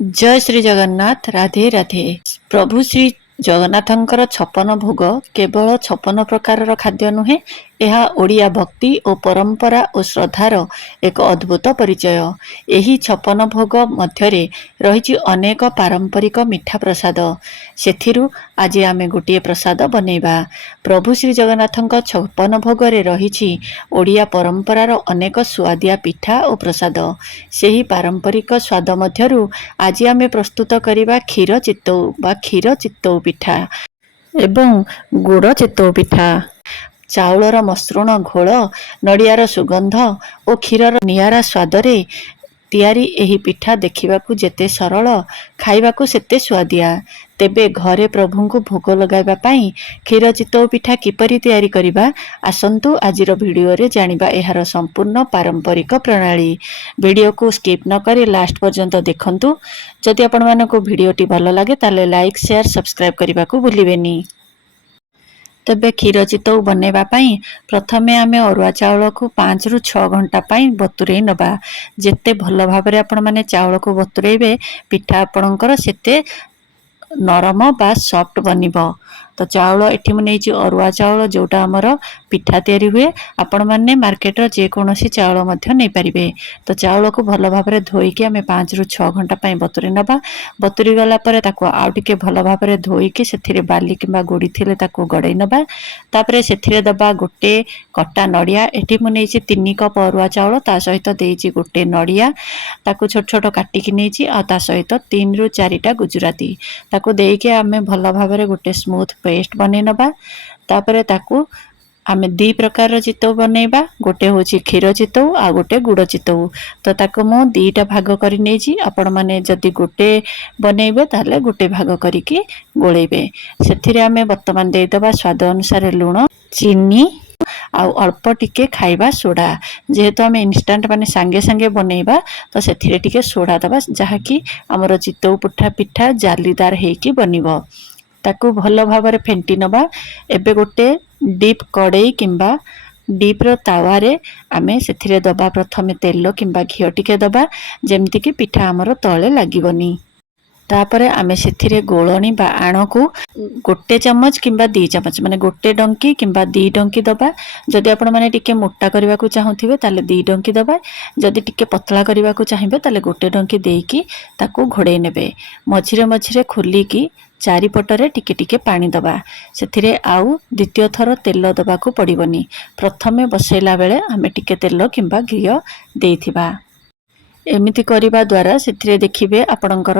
जय श्री जगन्नाथ। राधे राधे। प्रभु श्री जगन्नाथंकर 56 भोग केवल 56 प्रकार खाद्य नुहे, यह ओडिया भक्ति और परंपरा और श्रद्धार एक अद्भुत परिचय। यही 56 भोग मध्य रही अनेक पारंपरिक मिठा प्रसाद। सेथिरु आज आमे गोटे प्रसाद बनैबा। प्रभु श्री जगन्नाथंक 56 भोगरे रही ओडिया परंपरार अनेक सुआदिया पिठा और प्रसाद। सेही पारंपरिक स्वाद मध्यरु आज आमे प्रस्तुत करिबा क्षीर चित्तौ बा क्षीर चित्तौ पिठा एवं गुड़ चित्तौ पिठा। चाउलर मसृण घोल, नड़ियार सुगंध और क्षीरर नियारा स्वादरे तैयारी एही पिठा देखिबाकू जेते सरल, खाइबाकू सेते स्वादिया। तेबे घरे प्रभुंकु भोग लगाइबा पाई क्षीर चित्तौ पिठा किपरि तैयारी करिबा, आसंतु आजिर भिडियो रे जानिबा एहार संपूर्ण पारंपरिक प्रणाली। भिडियो को स्किप न करी लास्ट पर्यंत देखंतु। जदि आपण मानको भिडियोटी भल लागे ताले लाइक शेयर सब्सक्राइब करिबाकू भूलिबेनी। तेबे क्षीर चित्तौ बनैबा पाई प्रथमे आमे अरुआ चाउल को 5 रु 6 घंटा पाई बतुरई नबा। जेते भल भाबरे आपण माने चाउल को बतुरइबे पिठा आपणकर सेते नरम बा सॉफ्ट बनिबो। तो चाउल एठी मु नेछि अरुआ चाउल जोटा हमर पिठा तयारी हुए। आपण माने मार्केट रो जे कोनोसी चाउल मध्य नै परिबे। तो चाउल को भल भाबरे धोई के हमें 5 रु 6 घंटा पई बतुरी नबा। बतुरी गला परे ताको आउ टिके भल भाबरे धोई के सेथिरे बाली किबा गोडी थिले ताको गडै नबा। तापरे सेथिरे दबा गोटे कटा नडिया। एठी मु नेछि 3 कप अरुआ चाउल, ता सहित देछि गोटे नडिया, ताको छोट छोट काटी कि नेछि आ ता सहित 3 रु 4टा गुजराती ताको देई के हमें भल भाबरे गोटे स्मूथ पेस्ट बनै नबा। तापरे ताकू आमे 2 प्रकार चित्तौ बनैबा। गोटे होछि क्षीर चित्तौ आ गोटे गुड़ चित्तौ। तो ताको मो 2टा भाग करि नेछि। आपण माने जदि गोटे बनैबे ताले गोटे भाग करिकि गोळैबे। सेथिरे आमे वर्तमान देई दबा स्वाद अनुसार लूण, चीनी आ अल्प टिके खाइबा सोडा। जेहेतु आमे इंस्टेंट माने संगे संगे बनैबा तो सेथिरे टिके सोडा दबा, जहा कि हमर चित्तौ पिठा जालीदार हेकी बनिबो। ताकू भल भाबरे फेंटी नबा। एबे गोटे डीप कड़ई किंबा डीप रो तावारे आमे सेथिरे दबा प्रथमे तेल किंबा घियो टिके दबा, जेमति कि पिठा हमर तळे लागिबनी। तापरे आमे सेथिरे गोळणी बा आण को गोटे चमच किंबा 2 चमच माने गोटे डंकी किंबा 2 डंकी दबा। जदि आपण माने टिके मोटा करबा को चाहुथिबे ताले 2 डंकी दबा। जदि टिके पतला करबा को चाहिबे ताले गोटे डंकी देकी ताको घोड़े नेबे। मझिरे मझिरे खोली की चारिपटरे टिके टिके पानी दबा। सेथिरे आउ द्वितीय थर तेल दबाकू पड़िबनी। प्रथमे बसैला बेले आमे टिके तेल किंबा घियो देइथिबा। एमिति करिबा द्वारा सेथिरे देखिबे आपणकर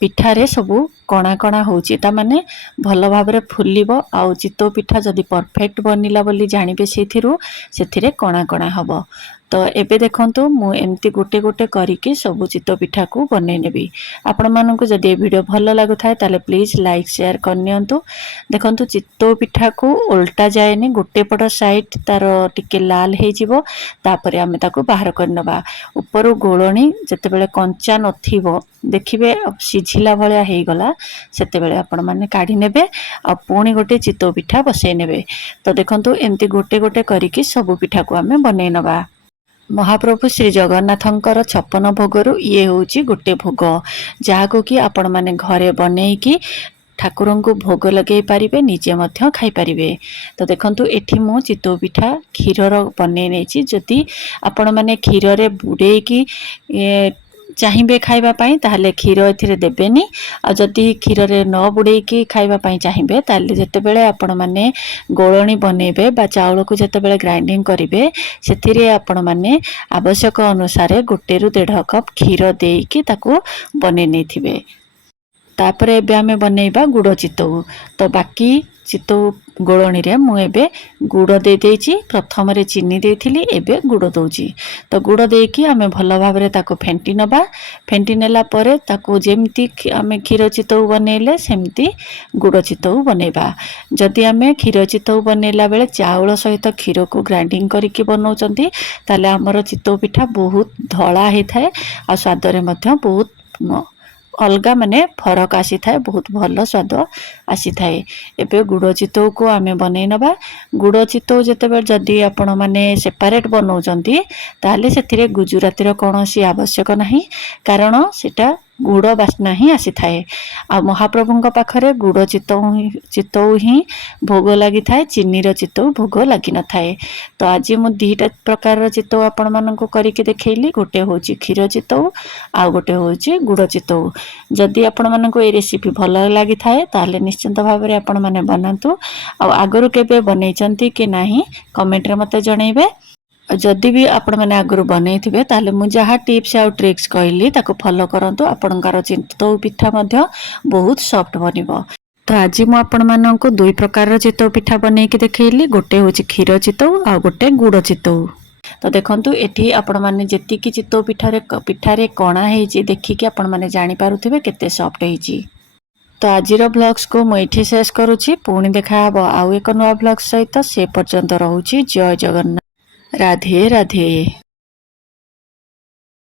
पिठारे सबु कणा कणा होउची, ता माने भल भाबरे फुलिबो। आउ चित्तौ पिठा जदि परफेक्ट बनिला बोली जानिबे सेथिरे कणा कणा हबो। तो एबे देखंतु मु एमती गोटे गोटे करिके सबु चित्तौ पिठा को बनै नेबी। आपण मानकु जदि ए वीडियो भल लागु थाए ताले प्लीज लाइक शेयर करनियंतु। देखंतु चित्तौ पिठा को उल्टा जाएनी, गोटे पट साइड तार टिके लाल हे जिवो। तापरे आमे ताको बाहर करनबा। ऊपर गोळणी जतेबेले कंचा नथिबो देखिबे सिझिला भलिया हे गला, सेतेबेले आपण माने काढी नेबे आ पुणी गोटे चित्तौ पिठा बसै नेबे। तो देखंतु एमती गोटे गोटे करिके सबु पिठा को आमे बनै नबा। महाप्रभु श्री जगन्नाथंकर 56 भोगरु ये होची गोटे भोग, जहाको कि आपण माने घरे बनै की ठाकुरन को भोग लगे पारिबे, निजे मध्य खाई पारिबे। तो देखंतु एठी मो चित्तौ पिठा क्षीरर बनै नेछि। जदि आपण माने क्षीर रे बुडे की चाहिए खाइबा पाई ताहले क्षीर एथिरे देबेनी। आ जदि क्षीर रे न बुड़े की खाइबा पाई चाहिए ताहले जेतेबेले आपण माने गोळणी बनेबे बा चाउल को जेतेबेले ग्राइंडिंग करिवे, सेथिरे आपण माने आवश्यक अनुसार 1 रु 1.5 कप क्षीर देकी ताको बने नेथिबे। तापरे एबे आमे बनैबा गुड़ चित्तौ। तो बाकी चित्तौ गोळणी रे मु एबे गुड़ दे देछि। प्रथम रे चीनी देथिली, एबे गुड़ दउछि। तो गुड़ देकी आमे भल भाबरे ताको फेंटी नबा। फेंटी नेला परे ताको जेमती आमे क्षीर चित्तौ बनेले सेमती गुड़ चित्तौ बनेबा। जदि आमे क्षीर चित्तौ बनेला बेले चाउल सहित क्षीर को ग्राइंडिंग करिके बनौचंती ताले हमर चित्तौ पिठा बहुत धळा हे थाए आ स्वाद रे मध्य बहुत अलगा माने फरक आसी थाए, बहुत भल स्वाद आसी थाए। एबे गुड़ चित्तौ को आमे बनै नबा। गुड़ चित्तौ जेतेबेले जदि आपण माने सेपरेट बनौचंती ताले सेथिरे गुजराती रो कोनोसी आवश्यक नाही, कारण सेटा गुड़ बास्ना ही आसी थाए। आ महाप्रभुଙ୍କ पाखरे गुड़ चितौ ही भोग लगी थाए, चीनी चितौ भोग लगी न थाए। तो आज मु दीटा प्रकार चितौ आपण मानक करके देखैली। गोटे होची क्षीर चितौ आ गोटे होची गुड़ चितौ। जदि आपण मानक ए रेसिपी भल लगी थाए ताले निश्चिंत भाव में आपण माने बनातु। आ आगरु केबे बनैचंती कि नाही कमेंट रे मते जणैबे। जदि भी आपण मैंने आगु बनई थे ताले मु जहाँ टिप्स आउ ट्रिक्स कहली ताको फॉलो करंतु। आपणकर चितौ पिठा मध्य बहुत सॉफ्ट बनिबो। तो आज मु आपण मानक दुई प्रकार चितौ पिठा बनई के देखैली। गोटे होची क्षीर चितौ आ गोटे गुड़ चितौ। तो देखंतु एठी आपण माने जेतिकी चितौ पिठारे कणा हेची देखिकी आपण माने जानि पारुथिबे केते सॉफ्ट हेची। तो आजिर ब्लॉग्स को मु एठी शेष करूची। पुणी देखा हबो आउ एक नवा ब्लॉग सहित। से पर्यंत रहूची। जय जगन्नाथ। राधे राधे।